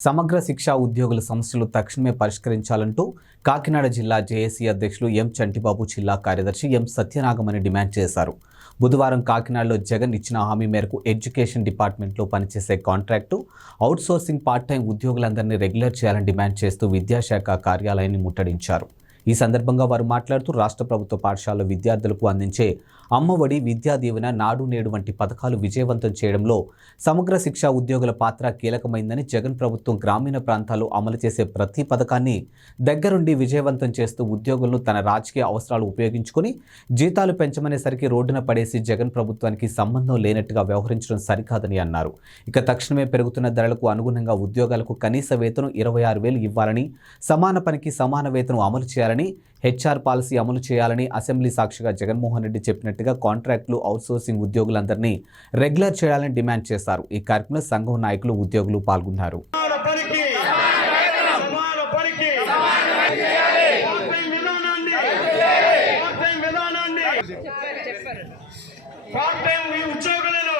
సమగ్ర శిక్షా ఉద్యోగుల సమస్యలు తక్షణమే పరిష్కరించాలంటూ కాకినాడ జిల్లా జేఏసీ అధ్యక్షులు ఎం చంటిబాబు జిల్లా కార్యదర్శి ఎం సత్యనాగమని డిమాండ్ చేశారు. బుధవారం కాకినాడలో జగన్ ఇచ్చిన హామీ మేరకు ఎడ్యుకేషన్ డిపార్ట్మెంట్లో పనిచేసే కాంట్రాక్టు అవుట్సోర్సింగ్ పార్ట్ టైం ఉద్యోగులందరినీ రెగ్యులర్ చేయాలని డిమాండ్ చేస్తూ విద్యాశాఖ కార్యాలయాన్ని ముట్టడించారు. ఈ సందర్భంగా వారు మాట్లాడుతూ రాష్ట్ర ప్రభుత్వ పాఠశాల విద్యార్థులకు అందించే అమ్మఒడి విద్యా దీవెన నాడు నేడు వంటి పథకాలు విజయవంతం చేయడంలో సమగ్ర శిక్షా ఉద్యోగుల పాత్ర కీలకమైందని జగన్ ప్రభుత్వం గ్రామీణ ప్రాంతాల్లో అమలు చేసే ప్రతి పథకాన్ని దగ్గరుండి విజయవంతం చేస్తూ ఉద్యోగులను తన రాజకీయ అవసరాలు ఉపయోగించుకొని జీతాలు పెంచమనేసరికి రోడ్డున పడేసి జగన్ ప్రభుత్వానికి సంబంధం లేనట్టుగా వ్యవహరించడం సరికాదని అన్నారు. ఇక తక్షణమే పెరుగుతున్న ధరలకు అనుగుణంగా ఉద్యోగాలకు కనీస వేతనం ఇరవై ఆరు వేలు ఇవ్వాలని సమాన పనికి సమాన వేతనం అమలు చేయాలని హెచ్ఆర్ పాలసీ అమలు చేయాలని అసెంబ్లీ సాక్షిగా జగన్మోహన్ రెడ్డి చెప్పినట్టుగా కాంట్రాక్టులు అవుట్సోర్సింగ్ ఉద్యోగులందరినీ రెగ్యులర్ చేయాలని డిమాండ్ చేశారు. ఈ కార్యక్రమంలో సంఘం నాయకులు ఉద్యోగులు పాల్గొన్నారు సమాన పనికి సమాన పనికి పార్ట్ టైం విధానాన్ని పార్ట్ టైం విధానాన్ని పార్ట్ టైం ఉద్యోగులను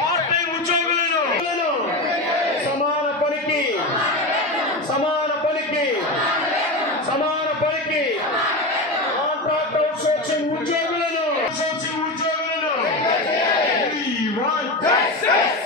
పార్ట్ టైం ఉద్యోగులను సమాన పనికి సమాన పనికి సమాన పనికి కాంట్రాక్ట్ అవుట్సోర్సింగ్ ఉద్యోగులను అవుట్సోర్సింగ్ ఉద్యోగులను We want justice.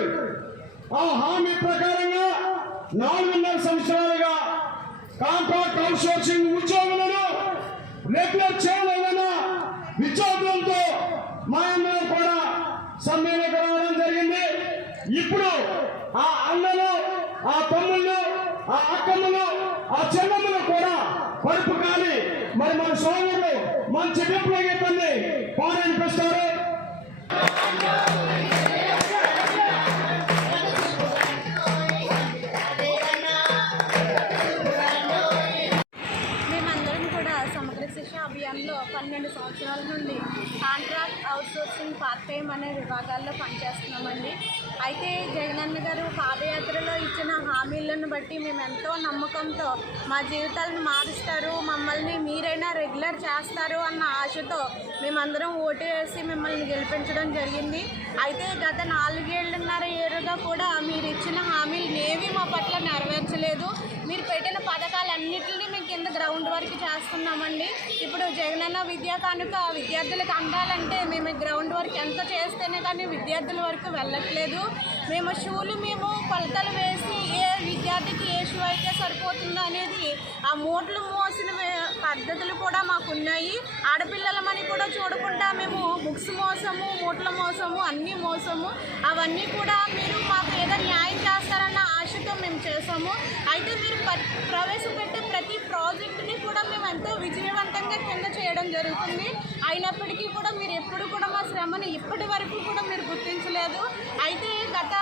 ఇచ్చున్నారు ఆ హామీ ప్రకారంగా నాలుగున్నర సంవత్సరాలుగా కాంట్రాక్ట్ అవుట్సోర్సింగ్ ఉద్యోగులను రెగ్యులర్ చేయలేదన్న విద్యార్థులతో మా మాయమ్మలు కూడా సమ్మెలకు రావడం జరిగింది. ఇప్పుడు ఆ అన్నలు ఆ తమ్ముళ్ళు ఆ అక్కమ్మలు ఆ చెల్లెమ్మలు కూడా పరుపు కాని మరి మన సోదరులు మంచి విప్లవ గీతాన్ని పాడనిపిస్తారు పన్నెండు సంవత్సరాల నుండి కాంట్రాక్ట్ అవుట్సోర్సింగ్ పార్ట్ టైం అనే విభాగాల్లో పనిచేస్తున్నామండి. అయితే జగనన్న గారు పాదయాత్రలో ఇచ్చిన హామీలను బట్టి మేము ఎంతో నమ్మకంతో మా జీవితాలను మారుస్తారు మమ్మల్ని మీరైనా రెగ్యులర్ చేస్తారు అన్న ఆశతో మేమందరం ఓటు వేసి మిమ్మల్ని గెలిపించడం జరిగింది. అయితే గత నాలుగేళ్ళున్నర ఏరుగా కూడా మీరు ఇచ్చిన హామీలు ఏవి మా పట్ల నెరవేర్చలేదు. మీరు పెట్టిన పథకాలన్నింటినీ మేము కింద గ్రౌండ్ వరకు చేస్తున్నామండి. ఇప్పుడు జగనన్న విద్యా కానుక విద్యార్థులకు అందాలంటే మేము గ్రౌండ్ వరకు ఎంత చేస్తేనే కానీ విద్యార్థుల వరకు వెళ్ళట్లేదు. మేము షూలు మేము కొలతలు వేసి ఏ విద్యార్థికి ఏ షూ అయితే సరిపోతుందో అనేది ఆ మూటలు మోసిన పద్ధతులు కూడా మాకు ఉన్నాయి ఆడపిల్లలమని కూడా చూడకుండా మేము బుక్స్ మోసము మూటల మోసము అన్నీ మోసము. అవన్నీ కూడా మీరు మాకు ఏదో న్యాయం చేస్తారన్న లక్ష్యంతో మేము చేసాము అయితే మీరు ప్రవేశపెట్టే ప్రతి ప్రాజెక్టుని కూడా మేము ఎంతో విజయవంతంగా కింద చేయడం జరుగుతుంది. అయినప్పటికీ కూడా మీరు ఎప్పుడు కూడా మా శ్రమను ఇప్పటి వరకు కూడా మీరు గుర్తించలేదు. అయితే గత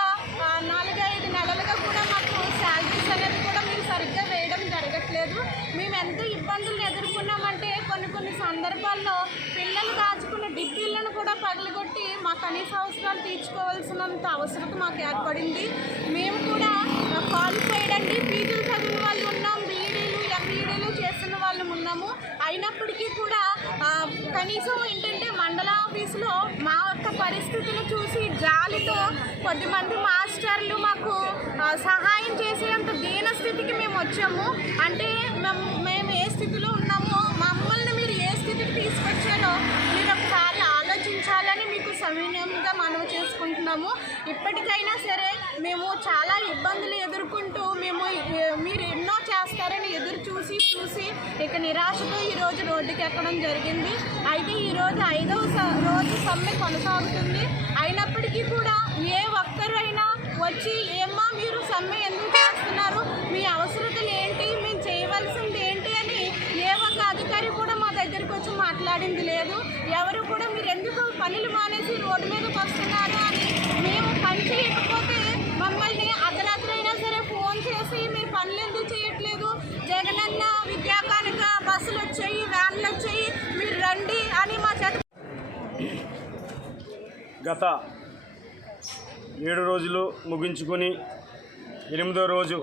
నాలుగైదు నెలలుగా కూడా మాకు శాలరీస్ అనేది కూడా మీరు సరిగ్గా వేయడం జరగట్లేదు. మేము ఎంతో ఇబ్బందులు ఎదుర్కొన్నామంటే కొన్ని కొన్ని సందర్భాల్లో పిల్లలు దాచుకున్న డిగ్రీలను కూడా పగలగొట్టి మా కనీస అవసరాలు తీర్చుకోవాల్సినంత అవసరం మాకు ఏర్పడింది. మేము కూడా క్వాలిఫైడ్ అండి పీజీలు చదివిన వాళ్ళు ఉన్నాం. బీఈడీలు ఎంఈడీలు చేస్తున్న వాళ్ళు ఉన్నాము. అయినప్పటికీ కూడా కనీసం ఏంటంటే మండల ఆఫీసులో మా యొక్క పరిస్థితిని చూసి జాలితో కొద్దిమంది మాస్టర్లు మాకు సహాయం చేసేంత దీన స్థితికి మేము వచ్చాము. అంటే చూసి ఇక నిరాశతో ఈరోజు రోడ్డుకి ఎక్కడం జరిగింది. అయితే ఈరోజు ఐదవ స- రోజు సమ్మె కొనసాగుతుంది. అయినప్పటికీ కూడా ఏ ఒక్కరైనా వచ్చి ఏమ్మా మీరు సమ్మె ఎందుకు చేస్తున్నారు? మీ అవసరతలు ఏంటి? మేము చేయవలసింది ఏంటి? అని ఏ ఒక్క అధికారి కూడా మా దగ్గరికి వచ్చి మాట్లాడింది లేదు. ఎవరు కూడా మీరు ఎందుకు పనులు మానేసి రోడ్డు మీదకి వస్తున్నారు? అని మేము పని చేయకపోతే మమ్మల్ని అర్ధరాత్రైనా సరే ఫోన్ చేసి మీరు పనులు ఎందుకు చేయట్లేదు? జగనన్న విద్యా కానుక బస్సులు వచ్చాయి వ్యాన్లు వచ్చాయి. మీరు రండి అని మా చేత గత ఏడు రోజులు ముగించుకొని ఎనిమిదో రోజు